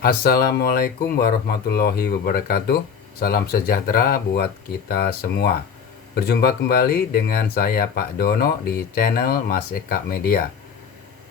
Assalamualaikum warahmatullahi wabarakatuh. Salam sejahtera buat kita semua. Berjumpa kembali dengan saya Pak Dono di channel Mas Eka Media.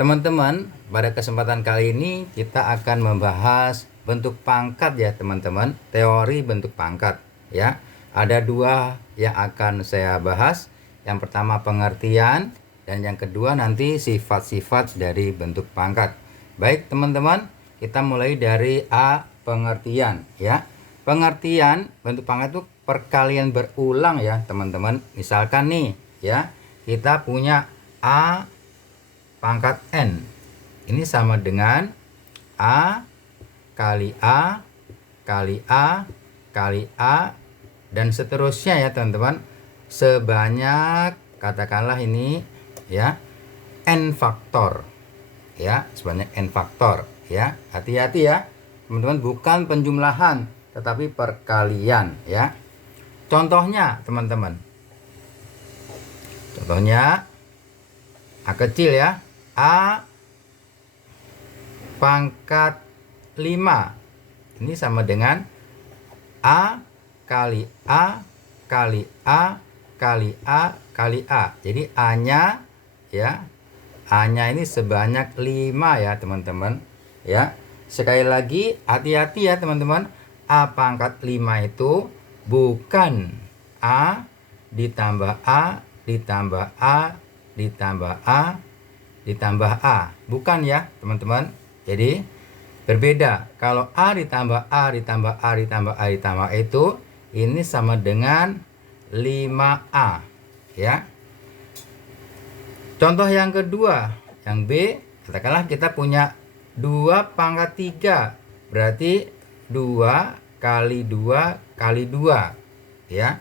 Teman-teman, pada kesempatan kali ini kita akan membahas bentuk pangkat ya teman-teman. Teori bentuk pangkat ya. Ada dua yang akan saya bahas. Yang pertama pengertian dan yang kedua nanti sifat-sifat dari bentuk pangkat. Baik teman-teman, kita mulai dari A, pengertian ya. Pengertian bentuk pangkat itu perkalian berulang ya teman-teman. Misalkan nih ya, kita punya A pangkat N. Ini sama dengan A kali A kali A kali A dan seterusnya ya teman-teman. Sebanyak katakanlah ini ya N faktor ya, sebanyak N faktor ya. Hati-hati ya teman-teman, bukan penjumlahan tetapi perkalian ya. Contohnya teman-teman, contohnya A kecil ya, A pangkat 5 ini sama dengan A kali A kali A kali A kali A. Jadi A nya ya, A nya ini sebanyak 5 ya teman-teman ya. Sekali lagi hati-hati ya teman-teman, A pangkat 5 itu bukan A ditambah A ditambah A ditambah A ditambah A, bukan ya teman-teman. Jadi berbeda. Kalau A ditambah A ditambah A ditambah A ditambah A itu ini sama dengan 5A ya. Contoh yang kedua, yang B, katakanlah kita punya 2 pangkat 3, berarti 2 kali 2 kali 2 ya.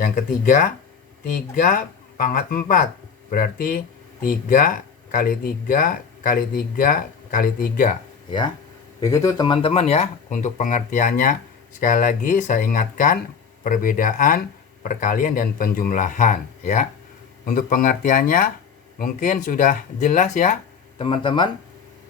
Yang ketiga 3 pangkat 4, berarti 3 kali 3 kali 3 kali 3 ya. Begitu teman-teman ya untuk pengertiannya. Sekali lagi saya ingatkan perbedaan perkalian dan penjumlahan ya. Untuk pengertiannya mungkin sudah jelas ya teman-teman.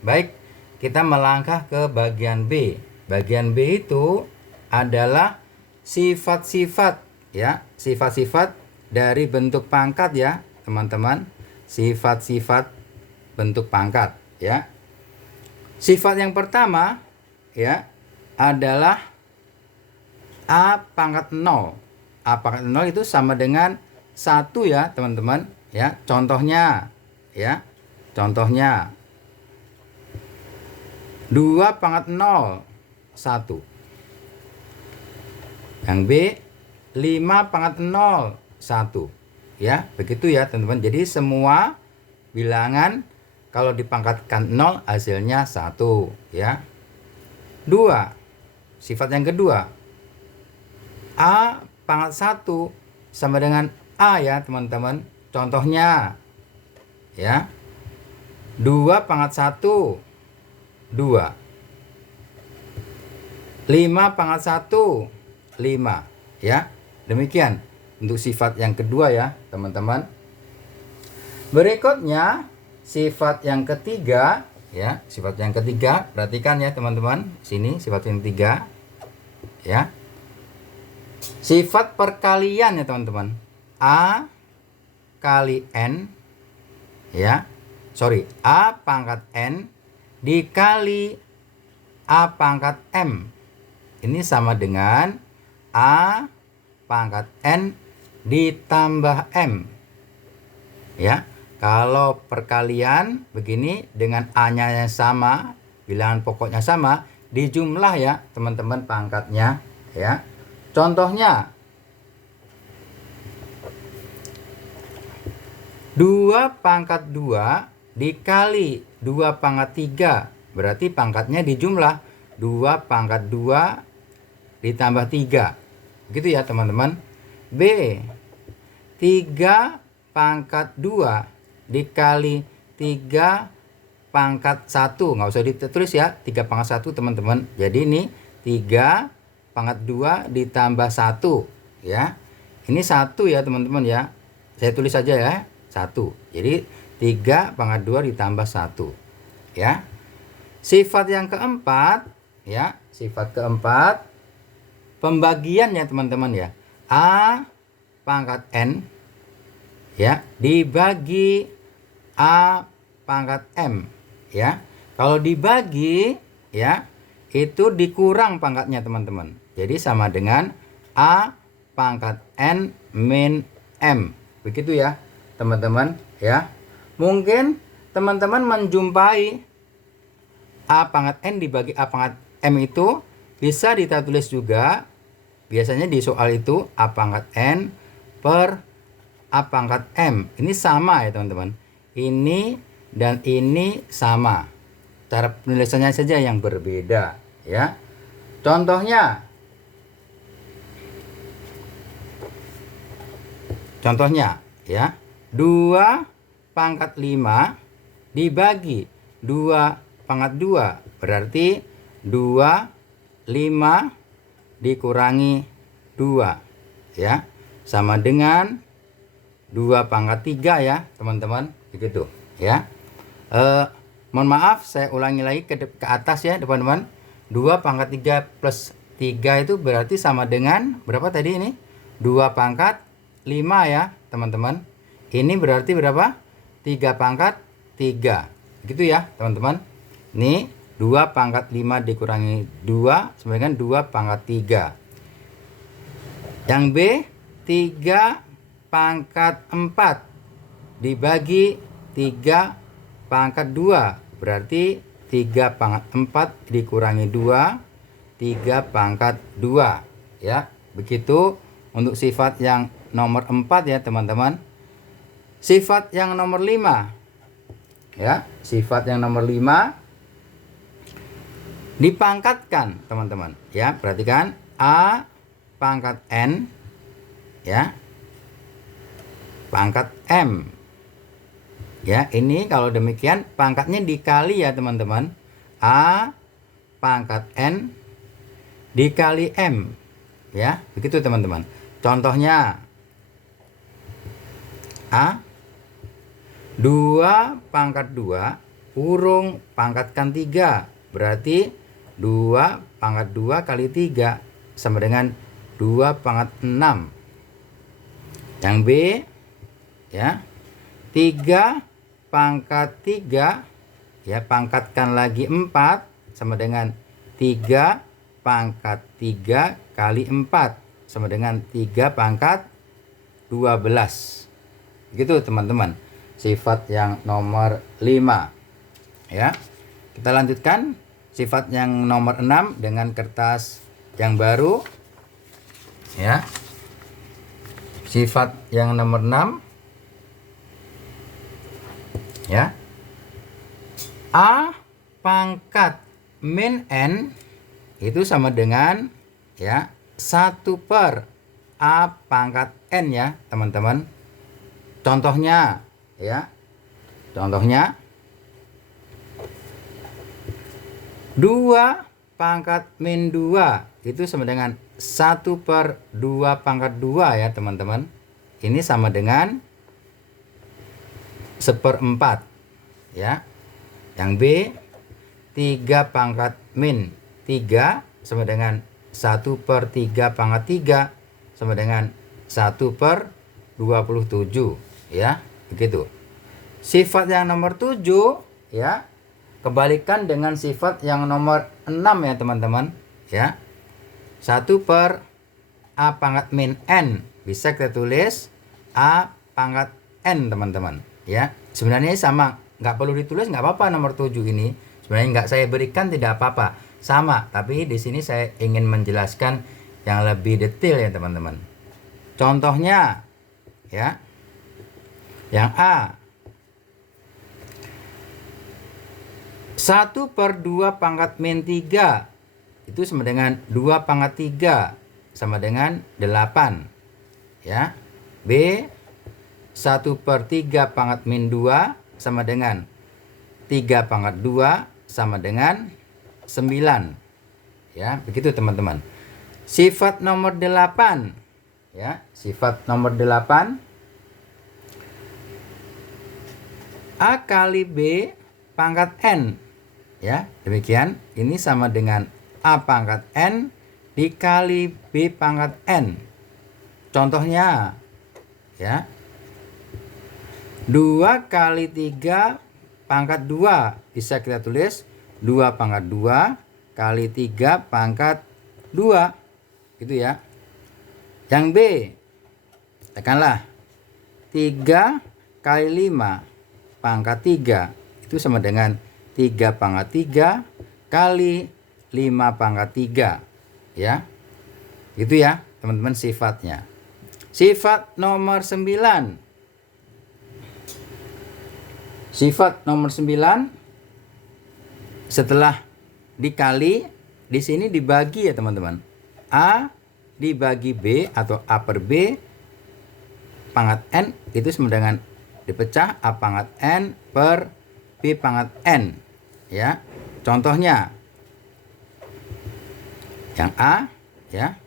Baik, kita melangkah ke bagian B. Bagian B itu adalah sifat-sifat ya, sifat-sifat dari bentuk pangkat ya teman-teman. Sifat-sifat bentuk pangkat ya. Sifat yang pertama ya adalah A pangkat 0. A pangkat 0 itu sama dengan 1 ya teman-teman ya. Contohnya ya, contohnya 2 pangkat 0 1. Yang B 5 pangkat 0 1 ya. Begitu ya teman-teman. Jadi semua bilangan kalau dipangkatkan 0 hasilnya 1 ya. 2, sifat yang kedua, A pangkat 1 sama dengan A ya teman-teman. Contohnya ya, 2 pangkat 1 2, 5 pangkat 1 5 ya. Demikian untuk sifat yang kedua ya teman-teman. Berikutnya sifat yang ketiga ya. Sifat yang ketiga, perhatikan ya teman-teman. Sini sifat yang ketiga ya. Sifat perkalian ya teman-teman. A kali N ya. Sorry, A pangkat N dikali A pangkat M. Ini sama dengan A pangkat N ditambah M ya. Kalau perkalian begini dengan A-nya yang sama, bilangan pokoknya sama, dijumlah ya teman-teman pangkatnya ya. Contohnya 2 pangkat 2 dikali 2 pangkat 3, berarti pangkatnya dijumlah 2 pangkat 2 ditambah 3. Begitu ya teman-teman. B 3 pangkat 2 dikali 3 pangkat 1. Nggak usah ditulis ya, 3 pangkat 1 teman-teman. Jadi ini 3 pangkat 2 ditambah 1 ya. Ini 1 ya teman-teman ya. Saya tulis saja ya, 1. Jadi 3 pangkat 2 ditambah 1 ya. Sifat yang keempat ya. Sifat keempat, pembagian ya teman-teman ya. A pangkat N ya dibagi A pangkat M ya. Kalau dibagi ya itu dikurang pangkatnya teman-teman. Jadi sama dengan A pangkat N min M. Begitu ya teman-teman ya. Mungkin teman-teman menjumpai A pangkat N dibagi A pangkat M itu bisa kita tulis juga. Biasanya di soal itu A pangkat N per A pangkat M. Ini sama ya teman-teman. Ini dan ini sama. Cara penulisannya saja yang berbeda ya. Contohnya ya. 2 pangkat 5 dibagi 2 pangkat 2 berarti 2 5 dikurangi 2 ya sama dengan 2 pangkat 3 ya teman-teman, begitu ya. Mohon maaf saya ulangi lagi ke atas ya teman-teman. 2 pangkat 3 plus 3 itu berarti sama dengan berapa tadi ini? 2 pangkat 5 ya teman-teman. Ini berarti berapa? 3 pangkat 3. Gitu ya teman-teman. Ini 2 pangkat 5 dikurangi 2 sama dengan 2 pangkat 3. Yang B 3 pangkat 4 dibagi 3 pangkat 2 berarti 3 pangkat 4 dikurangi 2 3 pangkat 2 ya. Begitu untuk sifat yang nomor 4 ya teman-teman. Sifat yang nomor 5 ya, sifat yang nomor 5 dipangkatkan teman-teman ya. Perhatikan A pangkat N ya pangkat M ya. Ini kalau demikian pangkatnya dikali ya teman-teman. A pangkat N dikali M ya, begitu teman-teman. Contohnya A 2 pangkat 2 urung pangkatkan 3 berarti 2 pangkat 2 kali 3 sama dengan 2 pangkat 6. Yang B ya 3 pangkat 3 ya pangkatkan lagi 4 sama dengan 3 pangkat 3 kali 4 sama dengan 3 pangkat 12. Begitu teman-teman. Sifat yang nomor 5 ya. Kita lanjutkan sifat yang nomor 6 dengan kertas yang baru ya. Sifat yang nomor 6 ya. A pangkat min N itu sama dengan ya 1 per A pangkat N ya teman-teman. Contohnya ya. Contohnya 2 pangkat min 2 itu sama dengan 1 per 2 pangkat 2 ya teman-teman. Ini sama dengan 1/4 ya. Yang B 3 pangkat min 3 sama dengan 1 per 3 pangkat 3 sama dengan 1 per 27 ya, begitu. Sifat yang nomor 7 ya kebalikan dengan sifat yang nomor 6 ya teman-teman ya. 1 per A pangkat min N bisa kita tulis A pangkat N teman-teman ya. Sebenarnya sama, nggak perlu ditulis, nggak apa-apa nomor 7 ini. Sebenarnya nggak saya berikan tidak apa-apa, sama, tapi di sini saya ingin menjelaskan yang lebih detail ya teman-teman. Contohnya ya. Yang A 1 per 2 pangkat min 3 itu sama dengan 2 pangkat 3 sama dengan 8 ya. B 1 per 3 pangkat min 2 sama dengan 3 pangkat 2 sama dengan 9 ya, begitu teman-teman. Sifat nomor 8 ya. Sifat nomor 8 A kali B pangkat N ya. Demikian ini sama dengan A pangkat N dikali B pangkat N. Contohnya ya, 2 kali 3 pangkat 2 bisa kita tulis 2 pangkat 2 kali 3 pangkat 2 gitu ya. Yang B, tekanlah 3 kali 5 pangkat 3 itu sama dengan 3 pangkat 3 kali 5 pangkat 3 ya. Gitu ya teman-teman sifatnya. Sifat nomor 9. Sifat nomor 9 setelah dikali di sini dibagi ya teman-teman. A dibagi B atau A per B pangkat N itu sama dengan dipecah A pangkat N per B pangkat N ya. Contohnya yang A ya,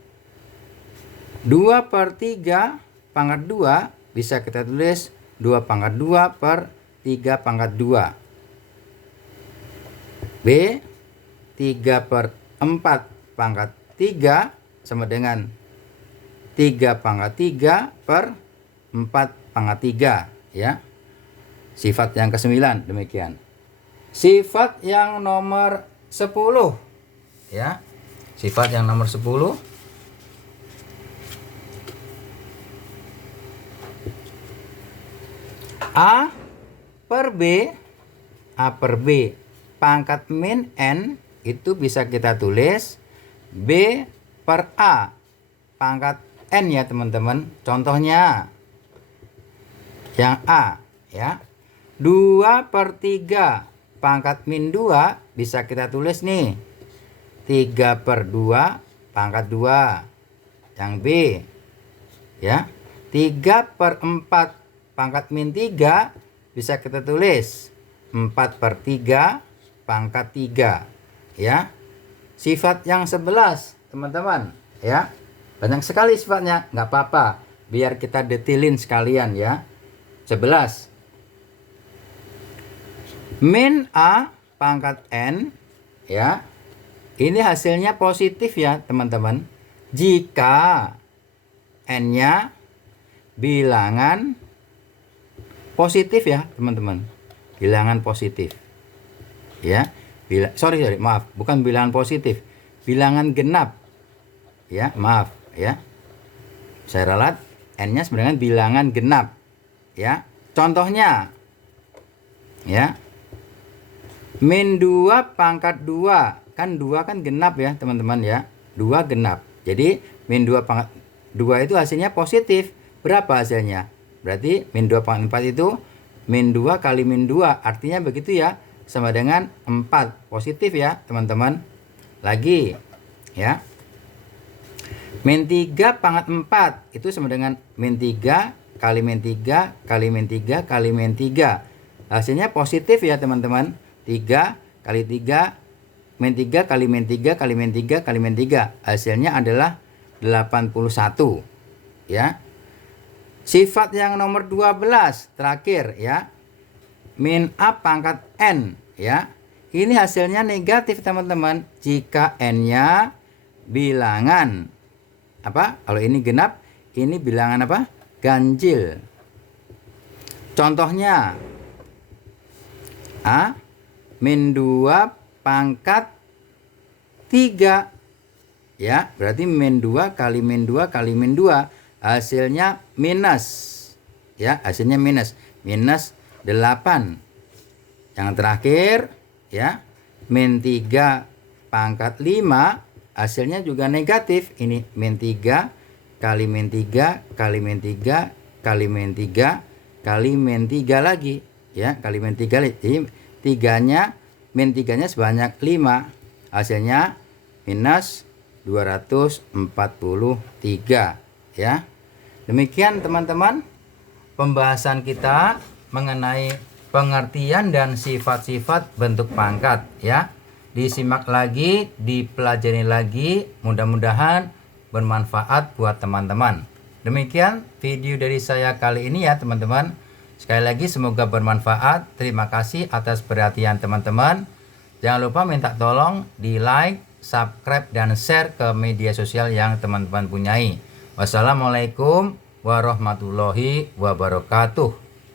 2 per 3 pangkat 2 bisa kita tulis 2 pangkat 2 per 3 pangkat 2. B, 3 per 4 pangkat 3 sama dengan 3 pangkat 3 per 4 pangkat 3 ya. Sifat yang ke-9 demikian. Sifat yang nomor 10 ya. Sifat yang nomor 10. A per B, A per B pangkat min N itu bisa kita tulis B per A pangkat N ya teman-teman. Contohnya yang A ya, 2 per 3 pangkat min 2 bisa kita tulis nih 3 per 2 pangkat 2. Yang B ya, 3 per 4 pangkat min 3 bisa kita tulis 4 per 3 pangkat 3 ya. Sifat yang 11 teman-teman ya, banyak sekali sifatnya, nggak apa-apa biar kita detailin sekalian ya. 11 min A pangkat N ya, ini hasilnya positif ya teman-teman jika N nya bilangan positif ya teman-teman, bilangan positif ya. Maaf, bukan bilangan positif, bilangan genap ya, maaf ya, saya ralat, N nya sebenarnya bilangan genap ya. Contohnya ya, min 2 pangkat 2 kan 2 kan genap ya teman-teman ya, 2 genap, jadi min 2 pangkat 2 itu hasilnya positif. Berapa hasilnya? Berarti min 2 pangkat 4 itu min 2 kali min 2 artinya begitu ya, sama dengan 4 positif ya teman-teman. Lagi ya, min 3 pangkat 4 itu sama dengan min 3 kali min 3 kali min 3 kali min 3, hasilnya positif ya teman-teman. 3 kali 3 min 3 kali min 3 kali min 3 kali min 3 hasilnya adalah 81 ya. Sifat yang nomor 12 terakhir ya, min A pangkat N ya, ini hasilnya negatif teman-teman jika N nya bilangan apa? Kalau ini genap, ini bilangan apa? Ganjil. Contohnya A min 2 pangkat 3 ya, berarti min 2 kali min 2 kali min 2 hasilnya minus ya, hasilnya minus 8. Yang terakhir ya, min 3 pangkat 5 hasilnya juga negatif. Ini min 3 kali min 3 kali min 3 kali min 3 kali min 3 lagi ya, kali min 3 lagi. Jadi min 3-nya sebanyak 5, hasilnya minus 243 ya. Demikian teman-teman pembahasan kita mengenai pengertian dan sifat-sifat bentuk pangkat ya. Disimak lagi, dipelajari lagi, mudah-mudahan bermanfaat buat teman-teman. Demikian video dari saya kali ini ya teman-teman. Sekali lagi semoga bermanfaat. Terima kasih atas perhatian teman-teman. Jangan lupa minta tolong di like, subscribe, dan share ke media sosial yang teman-teman punyai. Wassalamualaikum warahmatullahi wabarakatuh.